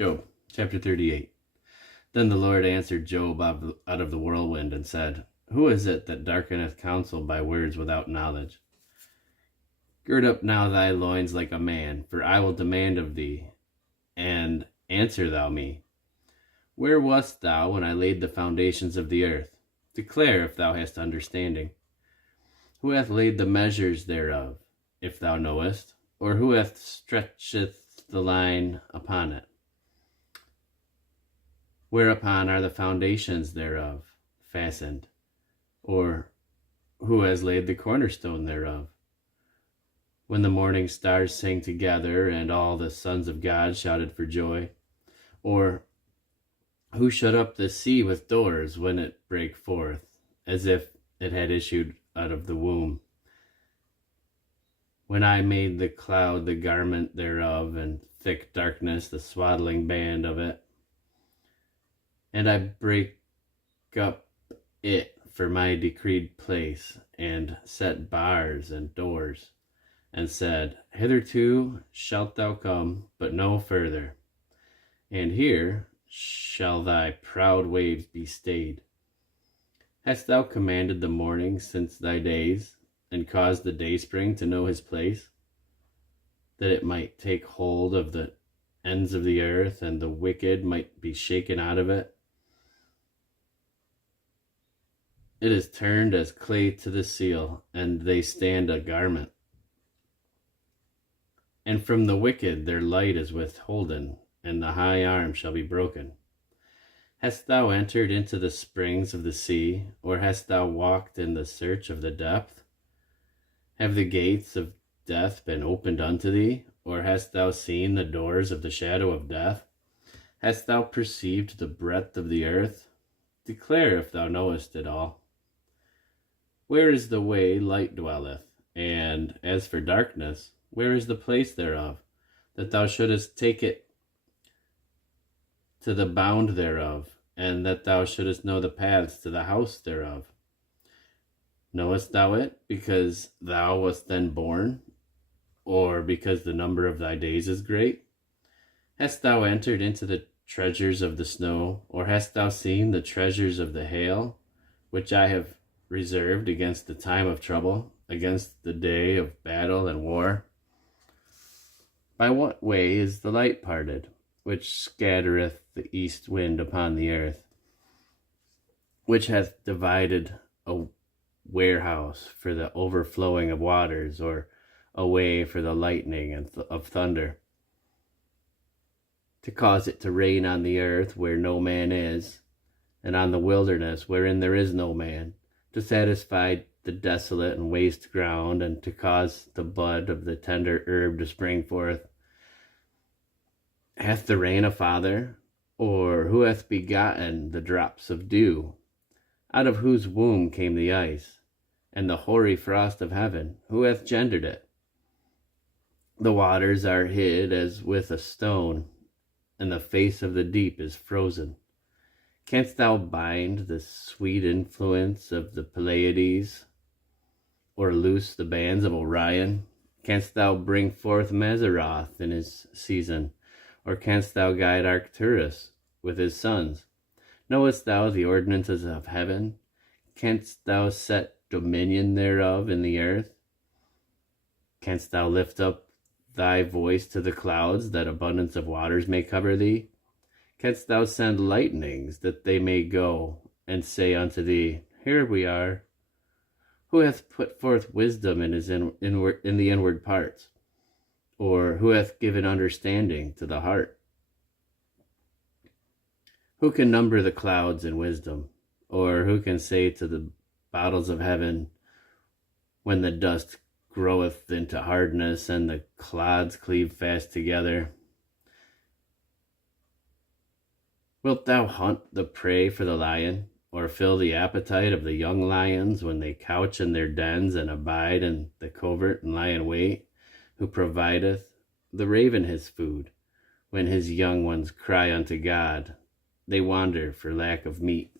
Job, chapter 38. Then the Lord answered Job out of the whirlwind and said, Who is it that darkeneth counsel by words without knowledge? Gird up now thy loins like a man, for I will demand of thee, and answer thou me. Where wast thou when I laid the foundations of the earth? Declare if thou hast understanding. Who hath laid the measures thereof, if thou knowest? Or who hath stretcheth the line upon it? Whereupon are the foundations thereof fastened? Or who has laid the cornerstone thereof? When the morning stars sang together, and all the sons of God shouted for joy? Or who shut up the sea with doors when it brake forth, as if it had issued out of the womb? When I made the cloud the garment thereof, and thick darkness the swaddling band of it, and I break up it for my decreed place, and set bars and doors, and said, Hitherto shalt thou come, but no further, and here shall thy proud waves be stayed. Hast thou commanded the morning since thy days, and caused the dayspring to know his place, that it might take hold of the ends of the earth, and the wicked might be shaken out of it? It is turned as clay to the seal, and they stand a garment. And from the wicked their light is withholden, and the high arm shall be broken. Hast thou entered into the springs of the sea, or hast thou walked in the search of the depth? Have the gates of death been opened unto thee, or hast thou seen the doors of the shadow of death? Hast thou perceived the breadth of the earth? Declare if thou knowest it all. Where is the way light dwelleth? And as for darkness, where is the place thereof, that thou shouldest take it to the bound thereof, and that thou shouldest know the paths to the house thereof? Knowest thou it, because thou wast then born, or because the number of thy days is great? Hast thou entered into the treasures of the snow, or hast thou seen the treasures of the hail, which I have reserved against the time of trouble, against the day of battle and war? By what way is the light parted, which scattereth the east wind upon the earth, which hath divided a warehouse for the overflowing of waters, or a way for the lightning of thunder, to cause it to rain on the earth where no man is, and on the wilderness wherein there is no man, to satisfy the desolate and waste ground, and to cause the bud of the tender herb to spring forth? Hath the rain a father? Or who hath begotten the drops of dew? Out of whose womb came the ice, and the hoary frost of heaven? Who hath gendered it? The waters are hid as with a stone, and the face of the deep is frozen. Canst thou bind the sweet influence of the Pleiades, or loose the bands of Orion? Canst thou bring forth Mazzaroth in his season, or canst thou guide Arcturus with his sons? Knowest thou the ordinances of heaven? Canst thou set dominion thereof in the earth? Canst thou lift up thy voice to the clouds, that abundance of waters may cover thee? Canst thou send lightnings, that they may go, and say unto thee, Here we are? Who hath put forth wisdom in the inward parts? Or who hath given understanding to the heart? Who can number the clouds in wisdom? Or who can say to the bottles of heaven, when the dust groweth into hardness, and the clods cleave fast together? Wilt thou hunt the prey for the lion, or fill the appetite of the young lions when they couch in their dens, and abide in the covert and lie in wait? Who provideth the raven his food, when his young ones cry unto God? They wander for lack of meat.